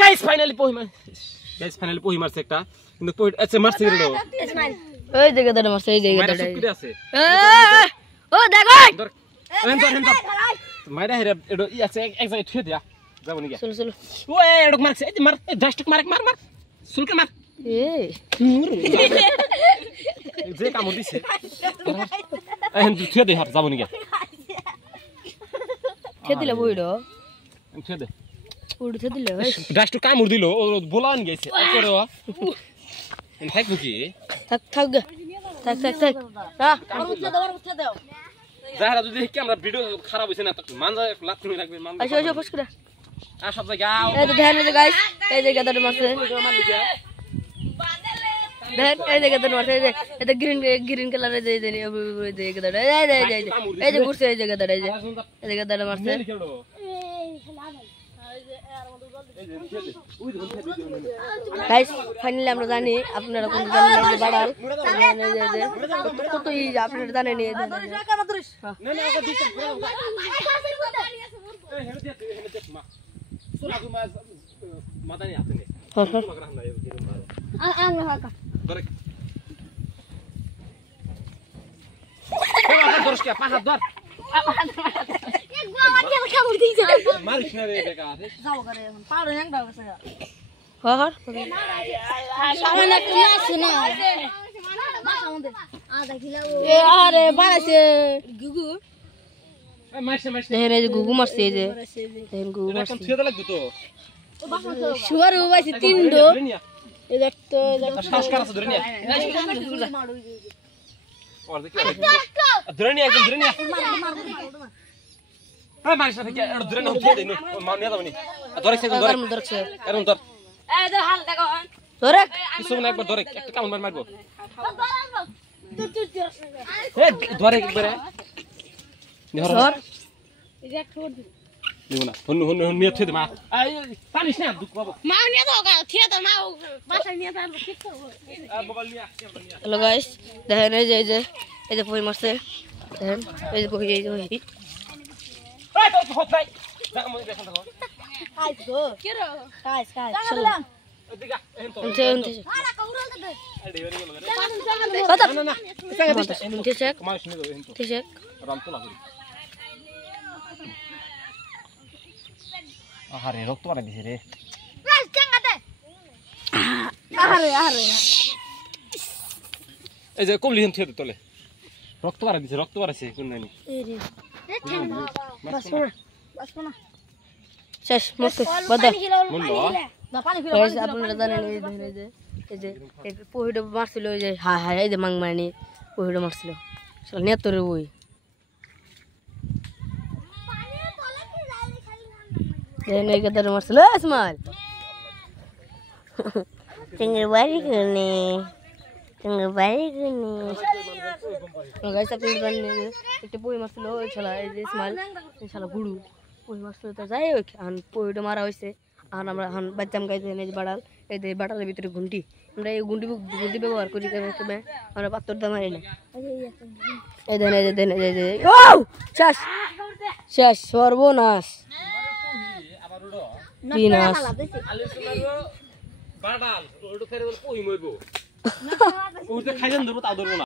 guys finally পহি মারছে একটা কিন্তু পহি আচ্ছা মারছে রে ইসমাইল ওই জায়গা দাঁড়া মারছে এই জায়গা দাঁড়া মারা আছে ও দেখো ধর মাইরা হেরে এডো ই আছে এক জায়গায় ঠে দিয়া যাবো নি চলো চলো ওই এডো মারছে এই মার জাস্ট মার সুলকে মার এই যে কামড় দিছে এখন ঠে দে হাত যাবো নি খেদিলে বইড়ো ঠে দে উড়তে দিলে জাস্ট কামড় দিল ও বলান গেছে করে ও থাক নাকি থাক থাক হ্যাঁ উঠতে দাও যারা যদি ক্যামেরা ভিডিও খারাপ হইছে না মানজা লাত তুমি রাখবে মানজা আসো ফস করে আর সব জায়গা এই তো ধ্যান দে গাইস এই জায়গা দাঁড়া মারছে দেখ এই জায়গা দাঁড়া মারছে এই যে গ্রিন কালার এই যে এই জায়গা দাঁড়া এই যে ঘুরছে এই জায়গা দাঁড়া এই জায়গা দাঁড়া মারছে গাইস ফাইনালি আমরা জানি আপনারা কোন জানেন এই বাড়াল কত ই আপনারা জানেন এই না না ওকে দিতে এই হেনে দে মা সুরা দুমা মাদানি আছে নে আং হাকা ধরে দরস কে পাহাড় ধর এক গোয়া দিয়ে কামড় দিছে মারিস না রে বেকা যাও করে এখন পাড়ো হ্যাং দাও গেছে হর সামনে একটু আছে না এ আরে বাড়াছে গুগু এই মারছে দেখেন এই যে গুগু মারছে এই যে দেখেন গুগু মারছে এখন ছেদা লাগবে তো শুয়ার হইছে তিনটো এই দেখতো শ্বাস করাছে ধরে নিয়া ওর দেখি ধরে নিয়া একদম ধরে নিয়া এই মারিস না কি আর ধরে না হচ্ছে দেই মার নিয়া যাবনি ধরেছে ধরছে এরকম ধর এই ধর হাল দেখো ধরে কিছু না একবার ধরে একটা কামড় মারবো এই ধরে একবারে ধর এই এক ঠোঁট নিও না হন নিয়ে থে দে মা এই পানিস না দুঃখ পাবো মা নিয়ে দাও গা থিয়া দাও মা বাসা নিয়ে দাও ঠিক তো মোবাইল নিয়া হ্যালো গাইস দেখেন এই যে পই মারছে দেখেন এই যে পই এই যে এই তো হত ভাই যা মনে দেখেন দেখো কাজ গো কি রে কাজ চলো দিগা এন তো উনতে আরে কৌরল দে এই দেবেন না না ঠিক আছে মারিস না এন তো ঠিক আছে রাম তো লাগি আরে রক্ত বাড়া দিছে রে রাজ চাঙ্গা দে আরে এই যে কমলি হেন থে তোলে রক্ত বাড়াছে কোন নানি এই রে বাস না শেষ মস্ত বদা মুন্ড না পানি ফিরে আপনারা জানেন এই যে এই পহিড় মারছিল এই যে হায় এই যে মাংমানি পহিড় মারছিল চল নে তোরে ওই এই নে গদর মারছিল ইসমাইল টিঙ্গর বাড়ি কোনে গাইস আপনারা জানেন একটা পহি মারছিল ওই শালা এই যে ইসমাইল এই শালা গুড়ু পহি মারছিল তো যাই হোক এখন পহিটা মারা হইছে আর আমরা এখন বাচ্চাম গাইতে এই যে বাড়াল এই যে বাড়ালের ভিতরে ঘুন্টি আমরা এই ঘুন্টি ব্যবহার করি কেমন আমরা পাত্তর দাম মারি না এই দেন এই যে ও শেষ সর্বনাশ কি নাশ বাড়াল ওটা ফেরে পহি মইবো ওটা খাইলেন ধরবো তা ধরবো না